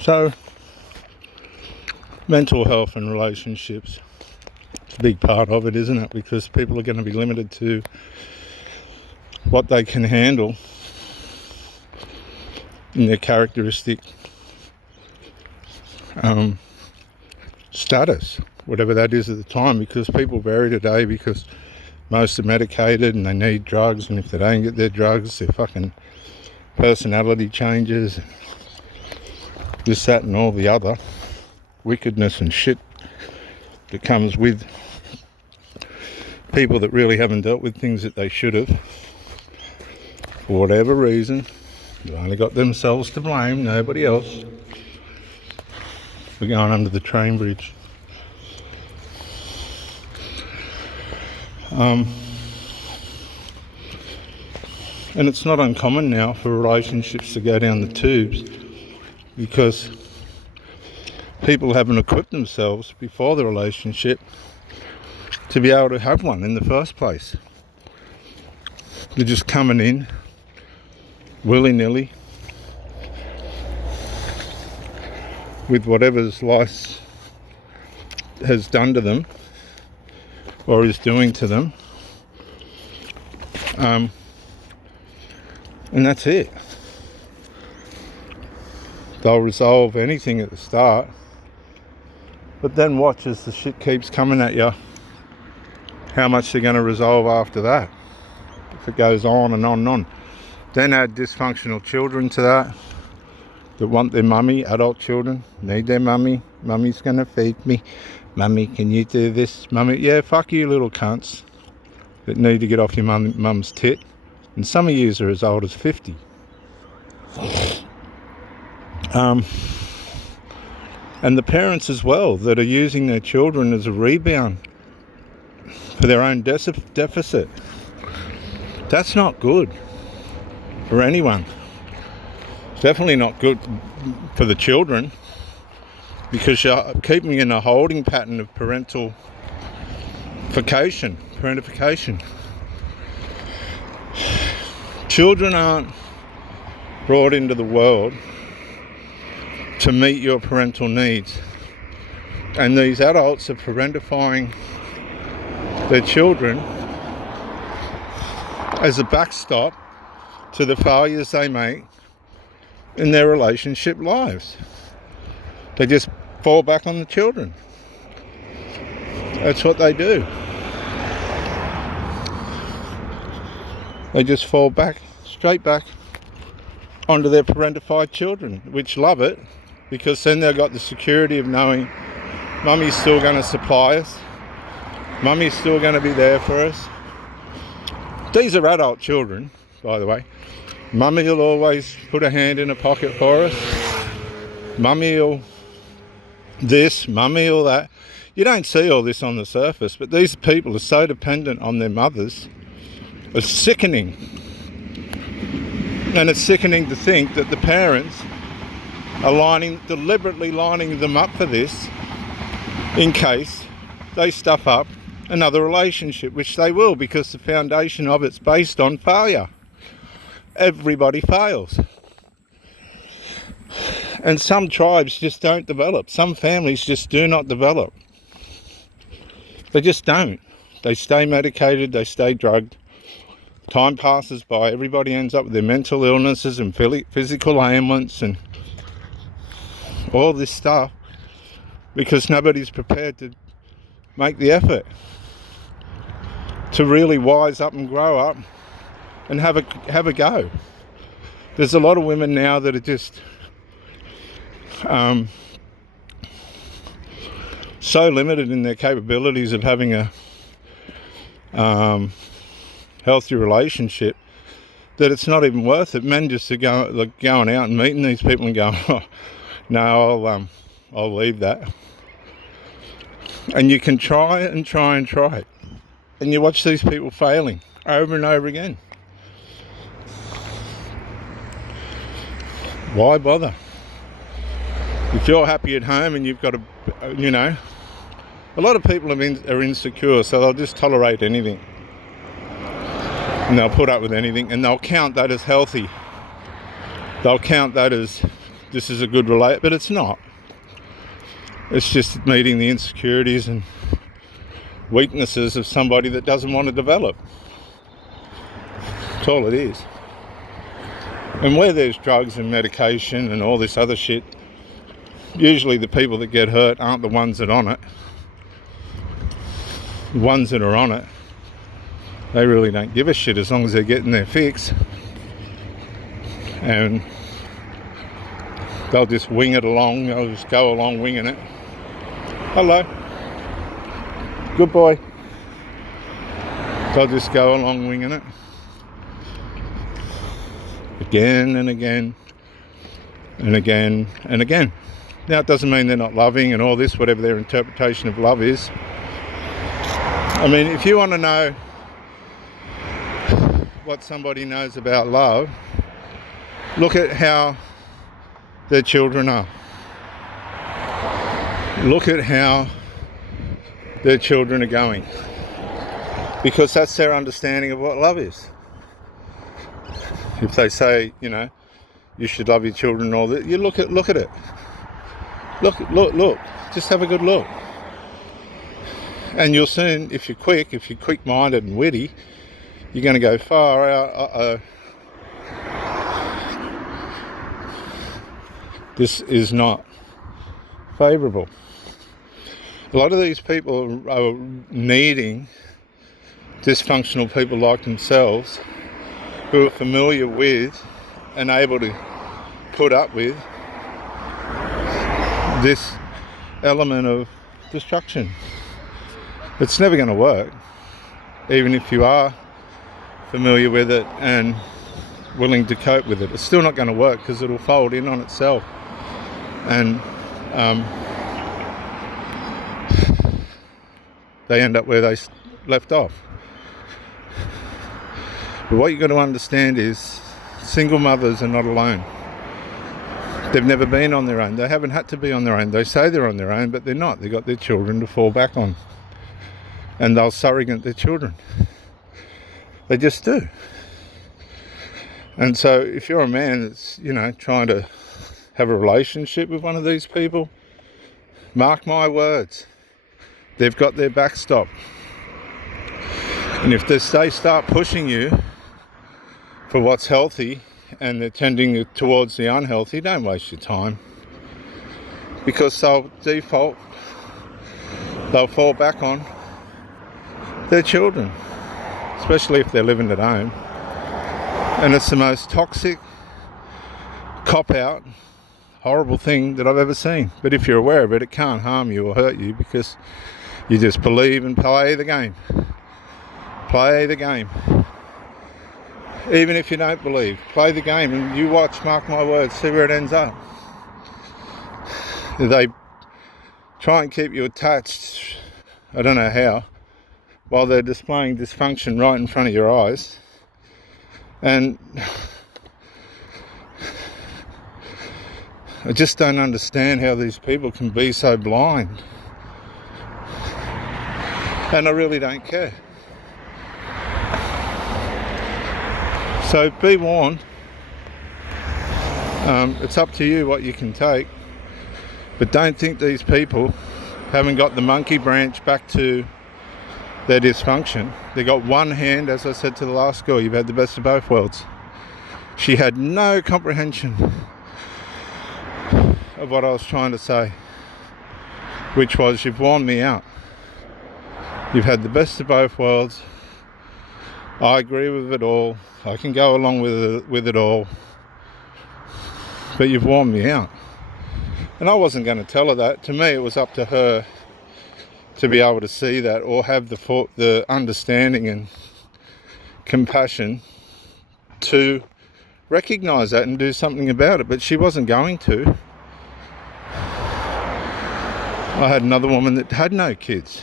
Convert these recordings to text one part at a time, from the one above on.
So, mental health and relationships, it's a big part of it, isn't it? Because people are going to be limited to what they can handle in their characteristic status, whatever that is at the time, because people vary today, because most are medicated and they need drugs, and if they don't get their drugs, their fucking personality changes, this, that and all the other wickedness and shit that comes with people that really haven't dealt with things that they should have, for whatever reason. They've only got themselves to blame, nobody else. We're going under the train bridge. And it's not uncommon now for relationships to go down the tubes, because people haven't equipped themselves before the relationship to be able to have one in the first place. They're just coming in willy-nilly with whatever's life has done to them or is doing to them, and that's it. They'll resolve anything at the start, but then watch as the shit keeps coming at you, how much they're going to resolve after that, if it goes on and on and on. Then add dysfunctional children to that want their mummy. Adult children need their mummy. Mummy's going to feed me. Mummy, can you do this? Mummy, yeah, fuck you little cunts that need to get off your mum's tit. And some of you are as old as 50. And the parents as well, that are using their children as a rebound for their own deficit. That's not good for anyone. It's definitely not good for the children, because you're keeping in a holding pattern of parentification. Children aren't brought into the world to meet your parental needs, and these adults are parentifying their children as a backstop to the failures they make in their relationship lives. They just fall back on the children. That's what they do. They just fall straight back onto their parentified children, which love it, because then they've got the security of knowing mummy's still going to supply us, mummy's still going to be there for us. These are adult children, by the way. Mummy will always put a hand in a pocket for us. Mummy will this, mummy will that. You don't see all this on the surface, but these people are so dependent on their mothers. It's sickening. And it's sickening to think that the parents are deliberately lining them up for this in case they stuff up another relationship, which they will, because the foundation of it's based on failure. Everybody fails. And some tribes just don't develop. Some families just do not develop. They just don't. They stay medicated, they stay drugged. Time passes by, everybody ends up with their mental illnesses and physical ailments and all this stuff, because nobody's prepared to make the effort to really wise up and grow up and have a go. There's a lot of women now that are just so limited in their capabilities of having a healthy relationship that it's not even worth it. Men just are going out and meeting these people and going, oh, no, I'll leave that. And you can try it and try and try it, and you watch these people failing over and over again. Why bother? If you're happy at home and you've got a lot of people are insecure, so they'll just tolerate anything. And they'll put up with anything, and they'll count that as healthy. They'll count that as this is a good relate, but it's not. It's just meeting the insecurities and weaknesses of somebody that doesn't want to develop. That's all it is. And where there's drugs and medication and all this other shit, usually the people that get hurt aren't the ones that are on it. The ones that are on it, they really don't give a shit as long as they're getting their fix. And they'll just wing it along, they'll just go along winging it. Hello. Good boy. They'll just go along winging it. Again and again and again and again. Now, it doesn't mean they're not loving and all this, whatever their interpretation of love is. I mean, if you want to know what somebody knows about love, look at how their children are. Look at how their children are going. Because that's their understanding of what love is. If they say, you know, you should love your children and all that, you look at it. Look. Just have a good look. And you'll soon, if you're quick-minded and witty, you're going to go far out. This is not favourable. A lot of these people are needing dysfunctional people like themselves who are familiar with and able to put up with this element of destruction. It's never going to work, even if you are familiar with it and willing to cope with it. It's still not going to work because it'll fold in on itself. And they end up where they left off. But what you've got to understand is single mothers are not alone. They've never been on their own. They haven't had to be on their own. They say they're on their own, but they're not. They've got their children to fall back on. And they'll surrogate their children. They just do. And so if you're a man that's, you know, trying to have a relationship with one of these people, mark my words, they've got their backstop. And if they start pushing you for what's healthy and they're tending towards the unhealthy, don't waste your time. Because they'll fall back on their children, especially if they're living at home. And it's the most toxic, cop-out, horrible thing that I've ever seen. But if you're aware of it, it can't harm you or hurt you because you just believe and play the game. Play the game. Even if you don't believe, play the game and you watch, mark my words, see where it ends up. They try and keep you attached, I don't know how, while they're displaying dysfunction right in front of your eyes. And I just don't understand how these people can be so blind. And I really don't care. So be warned. It's up to you what you can take. But don't think these people haven't got the monkey branch back to their dysfunction. They got one hand, as I said to the last girl, you've had the best of both worlds. She had no comprehension of what I was trying to say, which was, you've worn me out. You've had the best of both worlds. I agree with it all. I can go along with it all. But you've worn me out. And I wasn't going to tell her that. To me, it was up to her to be able to see that, or have the understanding and compassion to recognise that and do something about it. But she wasn't going to. I had another woman that had no kids,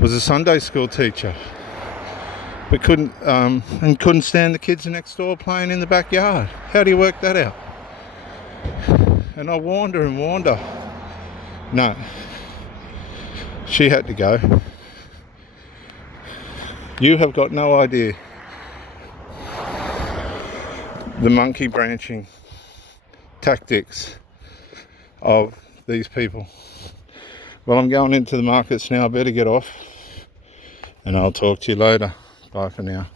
was a Sunday school teacher, but couldn't stand the kids next door playing in the backyard. How do you work that out? And I warned her. No, she had to go. You have got no idea the monkey branching tactics of these people. Well, I'm going into the markets now. I better get off, and I'll talk to you later. Bye for now.